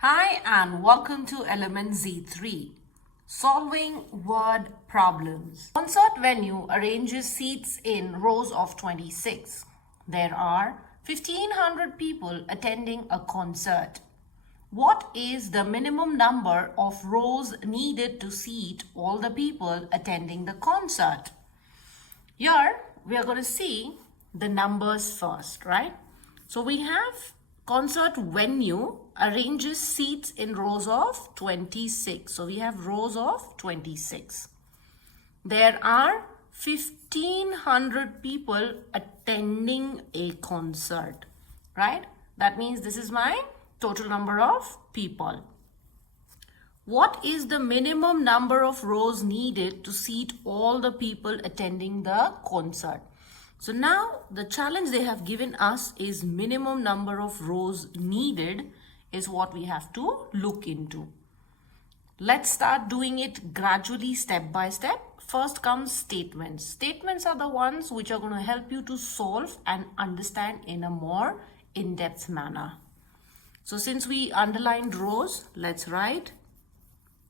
Hi and welcome to Element Z3, Solving Word Problems. Concert venue arranges seats in rows of 26. There are 1500 people attending a concert. What is the minimum number of rows needed to seat all the people attending the concert? Here we are going to see the numbers first, right? So we have concert venue arranges seats in rows of 26. So we have rows of 26. There are 1500 people attending a concert, right? That means this is my total number of people. What is the minimum number of rows needed to seat all the people attending the concert? So now the challenge they have given us is minimum number of rows needed is what we have to look into. Let's start doing it gradually, step by step. First comes statements. Statements are the ones which are going to help you to solve and understand in a more in-depth manner. So since we underlined rows, let's write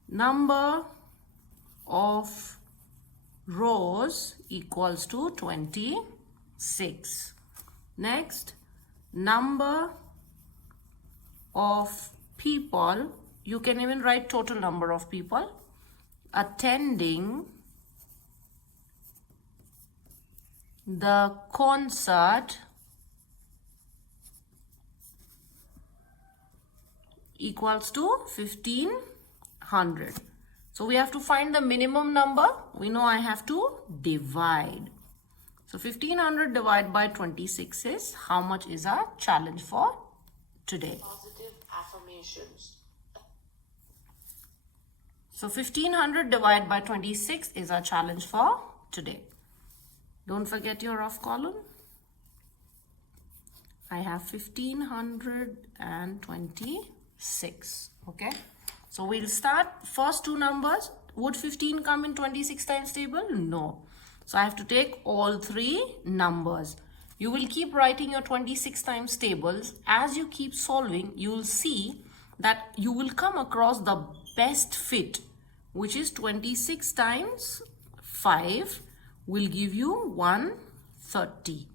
number of rows equals to 26. Next, number of people, you can even write total number of people attending the concert equals to 1500. So we have to find the minimum number. We know I have to divide. So 1500 divided by 26 is how much is our challenge for today. Positive affirmations. So 1500 divided by 26 is our challenge for today. Don't forget your off column. I have 1526. Okay. So we'll start first two numbers. Would 15 come in 26 times table? No. So I have to take all three numbers. You will keep writing your 26 times tables. As you keep solving, you will see that you will come across the best fit, which is 26 times 5 will give you 130.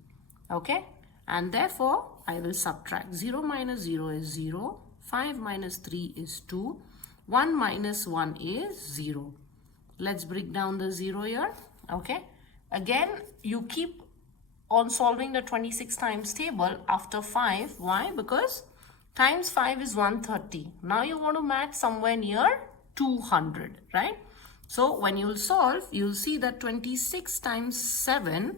Okay. And therefore, I will subtract. 0 minus 0 is 0. 5 minus 3 is 2. 1 minus 1 is 0. Let's break down the 0 here. Okay. Again, you keep on solving the 26 times table after 5. Why? Because times 5 is 130. Now you want to match somewhere near 200, right? So when you will solve, you will see that 26 times 7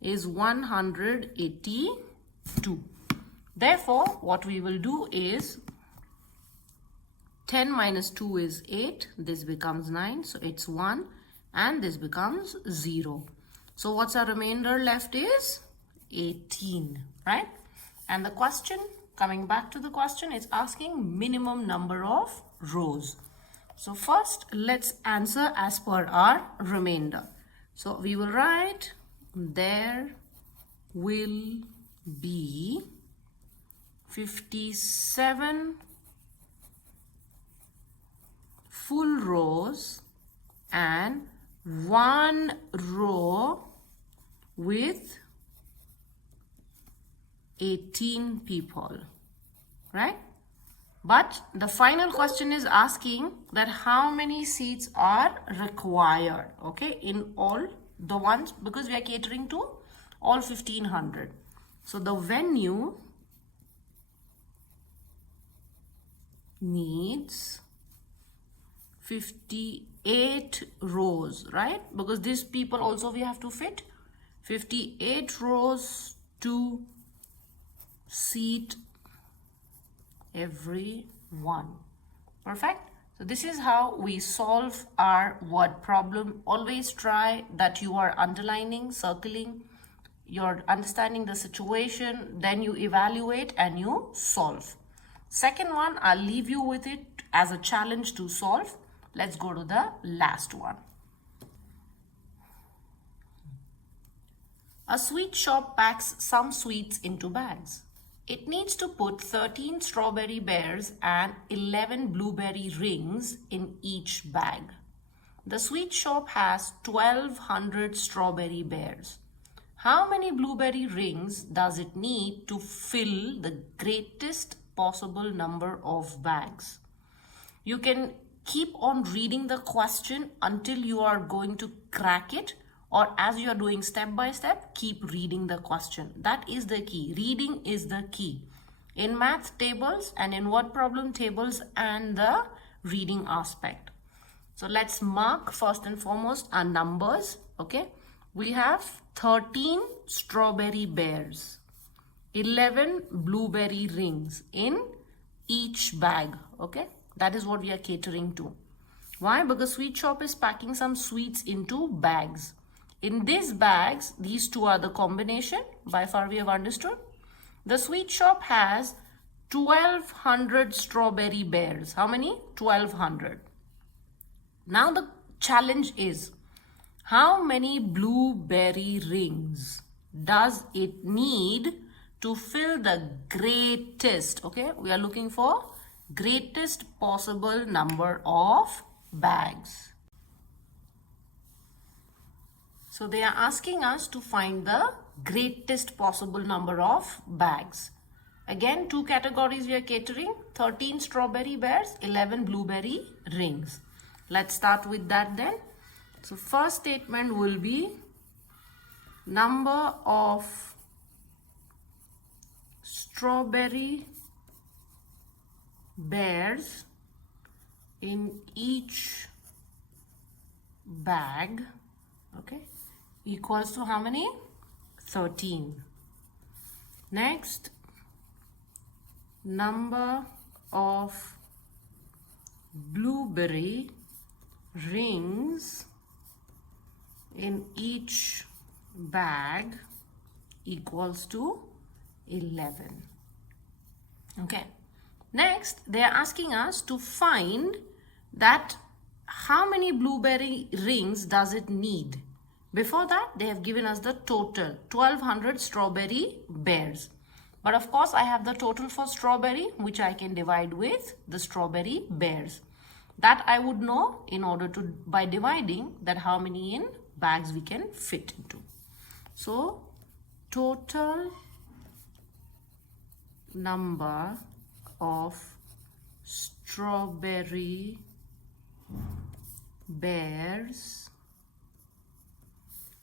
is 182. Therefore, what we will do is 10 minus 2 is 8. This becomes 9. So it's 1 and this becomes 0. So what's our remainder left is 18, right? And the question, coming back to the question, is asking minimum number of rows. So first, let's answer as per our remainder. So we will write there will be 57 full rows and 1 row with 18 people, right? But the final question is asking that how many seats are required, okay, in all the ones, because we are catering to all 1500. So the venue needs 58 rows, right? Because these people also we have to fit 58 rows to seat everyone. Perfect. So this is how we solve our word problem. Always try that you are underlining, circling, you're understanding the situation, then you evaluate and you solve. Second one, I'll leave you with it as a challenge to solve. Let's go to the last one. A sweet shop packs some sweets into bags. It needs to put 13 strawberry bears and 11 blueberry rings in each bag. The sweet shop has 1200 strawberry bears. How many blueberry rings does it need to fill the greatest possible number of bags? You can keep on reading the question until you are going to crack it, or as you are doing step by step, keep reading the question. That is the key. Reading is the key in math tables and in word problem tables and the reading aspect. So let's mark first and foremost our numbers. Okay, we have 13 strawberry bears, 11 blueberry rings in each bag. Okay, that is what we are catering to. Why? Because sweet shop is packing some sweets into bags. In these bags, these two are the combination. By far we have understood. The sweet shop has 1200 strawberry bears. How many? 1200. Now the challenge is, how many blueberry rings does it need to fill the greatest, okay, we are looking for greatest possible number of bags. So they are asking us to find the greatest possible number of bags. Again, two categories we are catering, 13 strawberry bears, 11 blueberry rings. Let's start with that then. So first statement will be number of strawberry bears in each bag, okay, equals to how many? 13. Next, number of blueberry rings in each bag equals to 11. Okay. Next, they are asking us to find that how many blueberry rings does it need. Before that, they have given us the total, 1200 strawberry bears. But of course, I have the total for strawberry, which I can divide with the strawberry bears. That I would know in order to, by dividing, that how many in bags we can fit into. So, total number of strawberry bears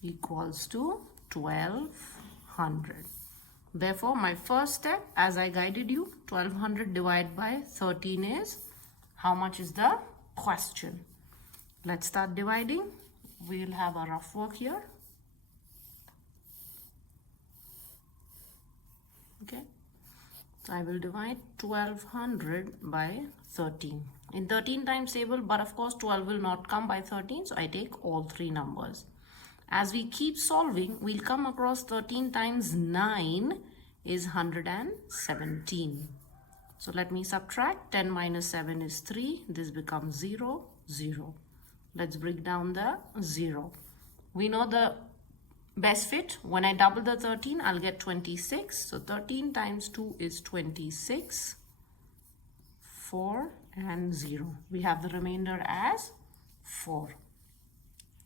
equals to 1200. Therefore, my first step, as I guided you, 1200 divided by 13 is, how much is the question? Let's start dividing. We'll have a rough work here. Okay. So I will divide 1200 by 13. In 13 times table, but of course 12 will not come by 13. So I take all three numbers. As we keep solving, we'll come across 13 times 9 is 117. So let me subtract. 10 minus 7 is 3. This becomes 0, 0. Let's break down the 0. We know the best fit. When I double the 13, I'll get 26. So 13 times 2 is 26. 4 and 0. We have the remainder as 4.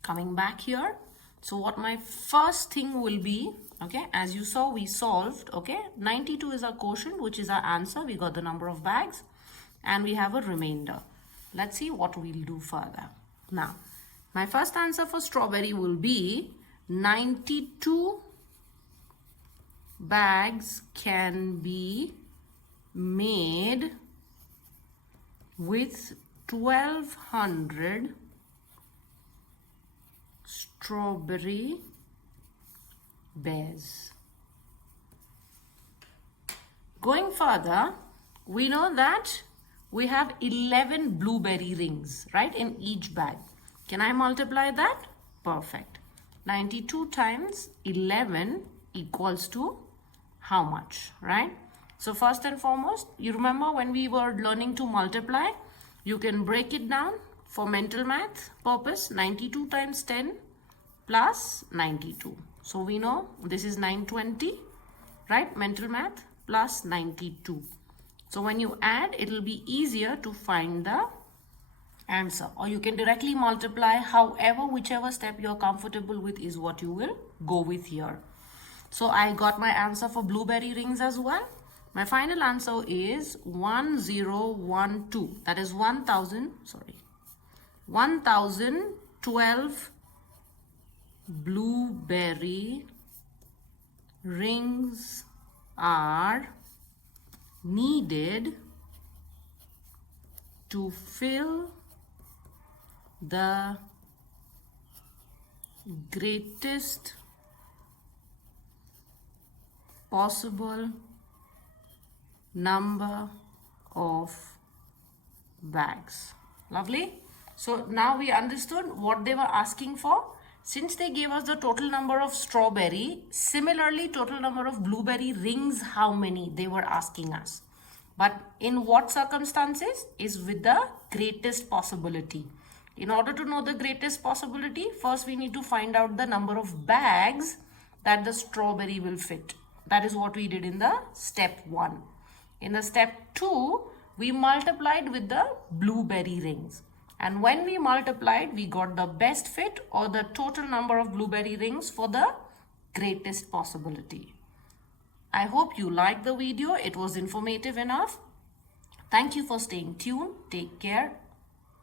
Coming back here. So what my first thing will be, okay, as you saw, we solved, okay, 92 is our quotient, which is our answer. We got the number of bags and we have a remainder. Let's see what we'll do further. Now, my first answer for strawberry will be 92 bags can be made with 1200 strawberry bears. Going further, we know that we have 11 blueberry rings, right, in each bag. Can I multiply that? Perfect. 92 times 11 equals to how much, right? So first and foremost, you remember when we were learning to multiply, you can break it down for mental math purpose. 92 times 10 plus 92. So we know this is 920, right? Mental math. plus 92. So when you add, it will be easier to find the answer, or you can directly multiply. However, whichever step you're comfortable with is what you will go with here. So I got my answer for blueberry rings as well. My final answer is 1012. That is 1012 blueberry rings are needed to fill the greatest possible number of bags. Lovely. So now we understood what they were asking for. Since they gave us the total number of strawberry, similarly total number of blueberry rings, how many they were asking us. But in what circumstances is with the greatest possibility. In order to know the greatest possibility, first we need to find out the number of bags that the strawberry will fit. That is what we did in the step 1. In the step 2, we multiplied with the blueberry rings. And when we multiplied, we got the best fit or the total number of blueberry rings for the greatest possibility. I hope you liked the video. It was informative enough. Thank you for staying tuned. Take care.